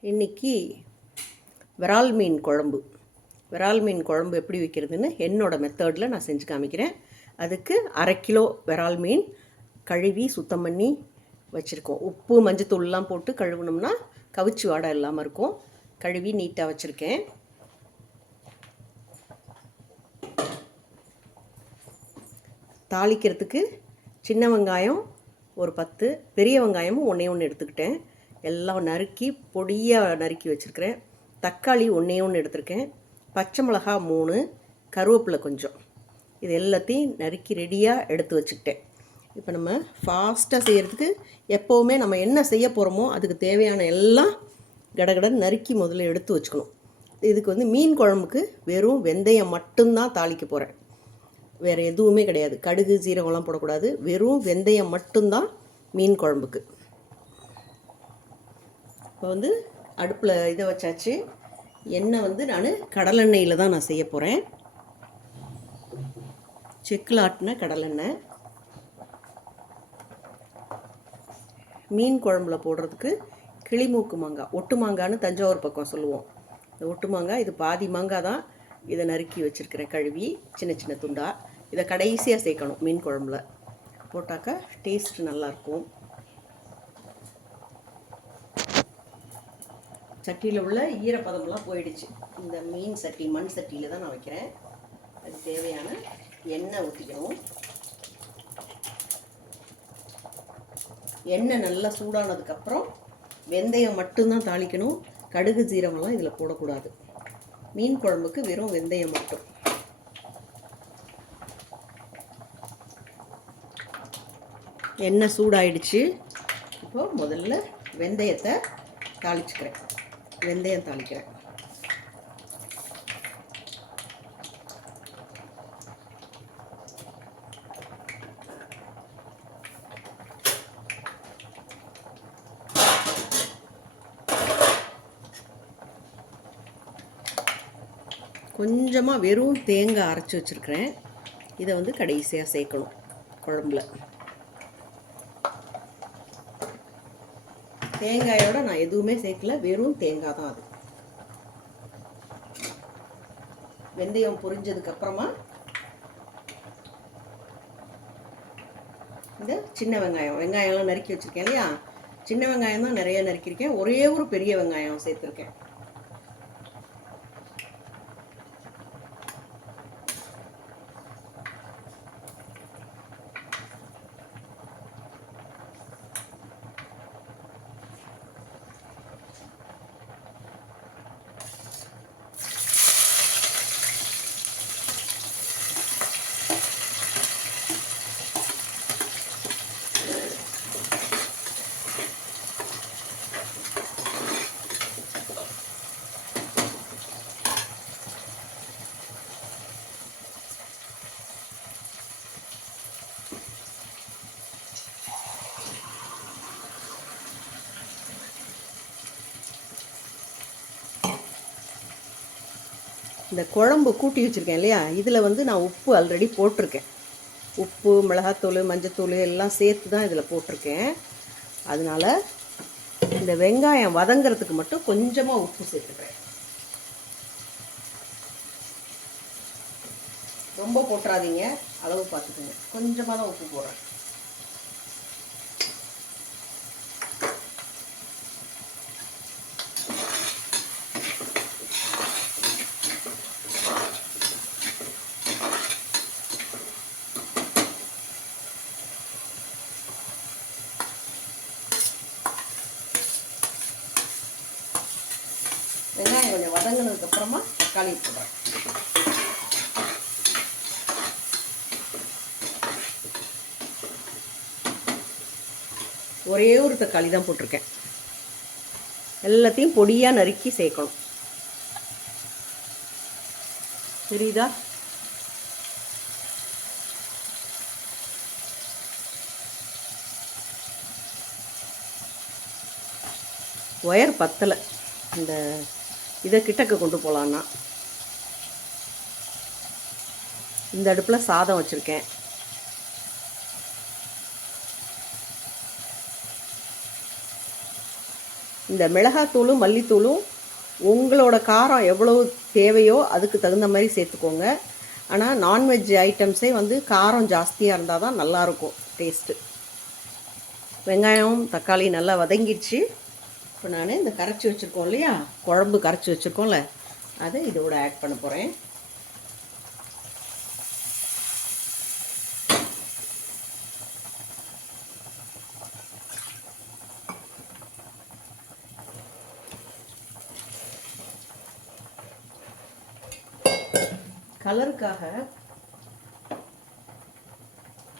இன்னைக்கு விரால் மீன் குழம்பு. விரால் மீன் குழம்பு எப்படி வைக்கிறதுன்னு என்னோட மெத்தடில் நான் செஞ்சு காமிக்கிறேன். அதுக்கு அரை கிலோ விரால் மீன் கழுவி சுத்தம் பண்ணி வச்சுருக்கோம். உப்பு மஞ்சத்தூள்லாம் போட்டு கழுவுனோம்னா கவிச்சு வாடை இல்லாமல் இருக்கும். கழுவி நீட்டாக வச்சுருக்கேன். தாளிக்கிறதுக்கு சின்ன வெங்காயம் ஒரு பத்து பெரிய வெங்காயமும் ஒன்றே ஒன்று எடுத்துக்கிட்டேன். எல்லாம் நறுக்கி பொடியாக நறுக்கி வச்சுருக்கிறேன். தக்காளி ஒன்றே ஒன்று எடுத்திருக்கேன். பச்சை மிளகா மூணு கருவேப்பிலை கொஞ்சம். இது எல்லாத்தையும் நறுக்கி ரெடியாக எடுத்து வச்சுக்கிட்டேன். இப்போ நம்ம ஃபாஸ்ட்டாக செய்கிறதுக்கு எப்போவுமே நம்ம என்ன செய்ய போகிறோமோ அதுக்கு தேவையான எல்லாம் கடகடன்னு நறுக்கி முதல்ல எடுத்து வச்சுக்கணும். இதுக்கு வந்து மீன் குழம்புக்கு வெறும் வெந்தயம் மட்டும்தான் தாளிக்க போகிறேன் வேறு எதுவுமே கிடையாது. கடுகு சீரகம்லாம் போடக்கூடாது. வெறும் வெந்தயம் மட்டும்தான் மீன் குழம்புக்கு. இப்போ வந்து அடுப்பில் இதை வச்சாச்சு. எண்ணெய் வந்து நான் கடலெண்ணெயில் தான் நான் செய்ய போகிறேன் செக்கில் ஆட்டின கடலெண்ணெய் மீன் குழம்புல போடுறதுக்கு கிளிமூக்கு மாங்காய் ஒட்டு மாங்கான்னு தஞ்சாவூர் பக்கம் சொல்லுவோம். இந்த ஒட்டு மாங்காய் இது பாதி மாங்காய் தான் இதை நறுக்கி வச்சுருக்கிறேன் கழுவி சின்ன சின்ன துண்டாக இதை கடைசியாக சேர்க்கணும் மீன் குழம்புல. போட்டாக்கா டேஸ்ட் நல்லாயிருக்கும் சட்டியில் உள்ள ஈரப்பதம்லாம் போயிடுச்சு. இந்த மீன் சட்டி மண் சட்டியில் தான் நான் வைக்கிறேன். அது தேவையான எண்ணெய் ஊற்றிக்கணும் எண்ணெய் நல்லா சூடானதுக்கப்புறம் வெந்தயம் மட்டும்தான் தாளிக்கணும். கடுகு சீரகம்லாம் இதில் போடக்கூடாது. மீன் குழம்புக்கு வெறும் வெந்தயம் மட்டும். எண்ணெய் சூடாயிடுச்சு. இப்போது முதல்ல வெந்தயத்தை தாளிச்சுக்கிறேன். வெந்தயம் தாளிக்கிறேன். கொஞ்சமாக வெறும் தேங்காய் அரைச்சி வச்சுருக்கிறேன். இதை வந்து கடைசியாக சேர்க்கணும் குழம்புல. தேங்காயோட நான் எதுவுமே சேர்க்கல. வெறும் தேங்காய் தான் அது. வெந்தயம் பொரிஞ்சதுக்கு அப்புறமா இந்த சின்ன வெங்காயம். வெங்காயம்லாம் நறுக்கி வச்சுருக்கேன் இல்லையா? சின்ன வெங்காயம் தான் நிறைய நறுக்கியிருக்கேன். ஒரே ஒரு பெரிய வெங்காயம் சேர்த்துருக்கேன். இந்த குழம்பு கூட்டி வச்சுருக்கேன் இல்லையா? இதில் வந்து நான் உப்பு ஆல்ரெடி போட்டிருக்கேன். உப்பு மிளகாத்தூள் மஞ்சத்தூள் எல்லாம் சேர்த்து தான் இதில் போட்டிருக்கேன். அதனால் இந்த வெங்காயம் வதங்கிறதுக்கு மட்டும் கொஞ்சமாக உப்பு சேர்த்துக்கிறேன். ரொம்ப போட்டுறாதீங்க. அளவு பார்த்துக்கோங்க. கொஞ்சமாக தான் உப்பு போடுறேன். வெங்காயம் கொஞ்சம் வதங்கினதுக்கு அப்புறமா தக்காளி போடுறேன் ஒரே ஒரு தக்காளி தான் போட்டிருக்கேன். எல்லாத்தையும் பொடியாக நறுக்கி சேர்க்கணும். தெரியுதா? ஒயர் பத்தலை. இந்த இதை கிட்டக்க கொண்டு போகலான்னா இந்த அடுப்பில் சாதம் வச்சுருக்கேன். இந்த மிளகாத்தூளும் மல்லித்தூளும் உங்களோட காரம் எவ்வளவு தேவையோ அதுக்கு தகுந்த மாதிரி சேர்த்துக்கோங்க. ஆனால் நான்வெஜ் ஐட்டம்ஸே வந்து காரம் ஜாஸ்தியாக இருந்தால் தான் நல்லாயிருக்கும் டேஸ்ட்டு வெங்காயம் தக்காளி நல்லா வதங்கிடுச்சு. இப்போ நான் இந்த கரைச்சி வச்சுருக்கோம் இல்லையா? குழம்பு கரைச்சி வச்சுருக்கோம்ல. அதை இதோட ஆட் பண்ண போகிறேன் கலருக்காக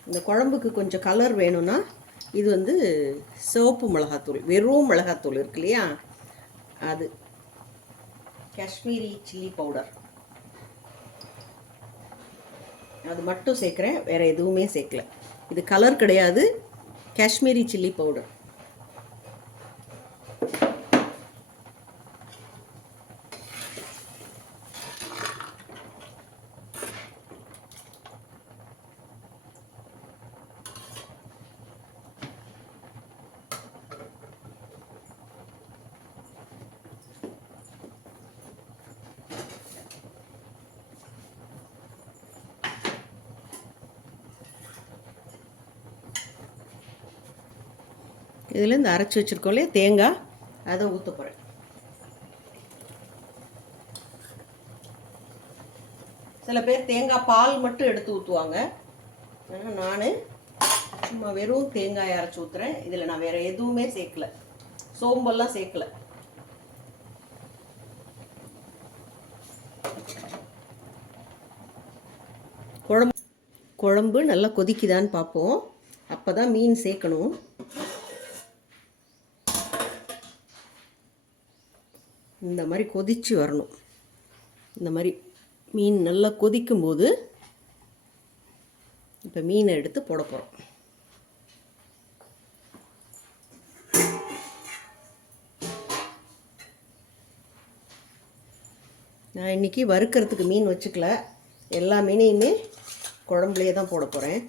இந்த குழம்புக்கு கொஞ்சம் கலர் வேணும்னா இது வந்து சிவப்பு மிளகாத்தூள் வெறும் மிளகாத்தூள் இருக்கு இல்லையா? அது. Kashmiri chilli powder. அது மட்டும் சேர்க்குறேன் வேறு எதுவுமே சேர்க்கல. இது கலர் கிடையாது காஷ்மீரி சில்லி பவுடர். இதில் இந்த அரைச்சி வச்சுருக்கோம் இல்லையா? தேங்காய். அதை ஊற்ற போகிறேன் சில பேர் தேங்காய் பால் மட்டும் எடுத்து ஊற்றுவாங்க ஆனால் நான் சும்மா வெறும் தேங்காய் அரைச்சி ஊற்றுறேன் இதில் நான் வேறு எதுவுமே சேர்க்கல. சோம்பெல்லாம் சேர்க்கல. குழம்பு குழம்பு நல்லா கொதிக்குதான்னு பார்ப்போம். அப்போ தான் மீன் சேர்க்கணும். இந்த மாதிரி கொதித்து வரணும். இந்த மாதிரி மீன் நல்லா கொதிக்கும்போது இப்போ மீனை எடுத்து போட போகிறோம் நான் இன்றைக்கி வறுக்கிறதுக்கு மீன் வச்சுக்கல. எல்லா மீனையுமே குழம்புலையே தான் போட போகிறேன்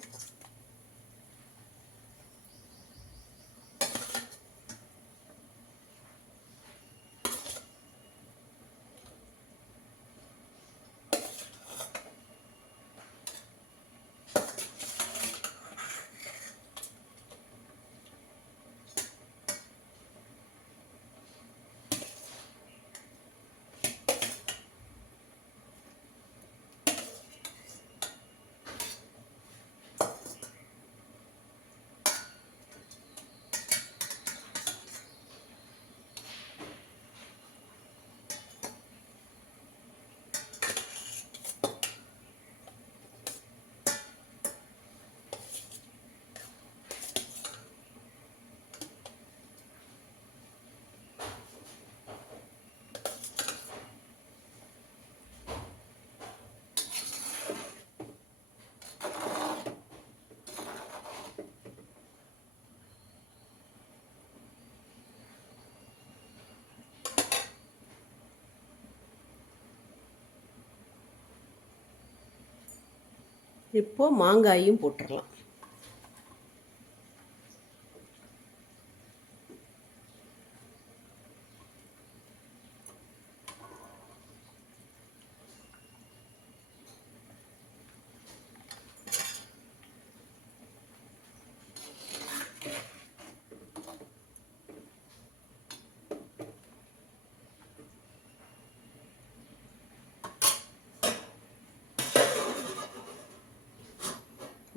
இப்போது மாங்காயும் போட்டுடலாம்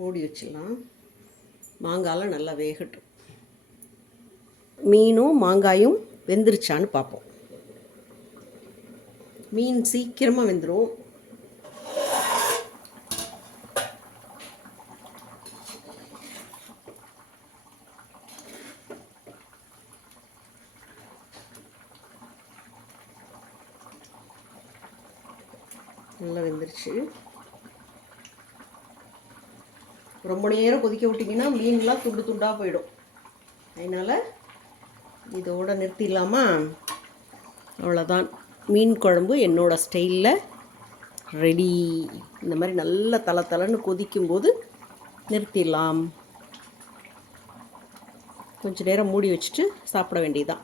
மூடி வச்சிடலாம். மாங்காயெலாம் நல்லா வேகட்டும். மீனும் மாங்காயும் வெந்துருச்சான்னு பார்ப்போம். மீன் சீக்கிரமாக வெந்துடும் நல்லா வெந்துருச்சு. ரொம்ப நேரம் கொதிக்க விட்டிங்கன்னா மீன்லாம் துண்டு துண்டாக போயிடும். அதனால் இதோட நிறுத்திடலாமா? அவ்வளோதான் மீன் குழம்பு என்னோடய ஸ்டைலில் ரெடி. இந்த மாதிரி நல்ல தலை தலைன்னு கொதிக்கும்போது நிறுத்திடலாம். கொஞ்சம் நேரம் மூடி வச்சுட்டு சாப்பிட வேண்டியதுதான்.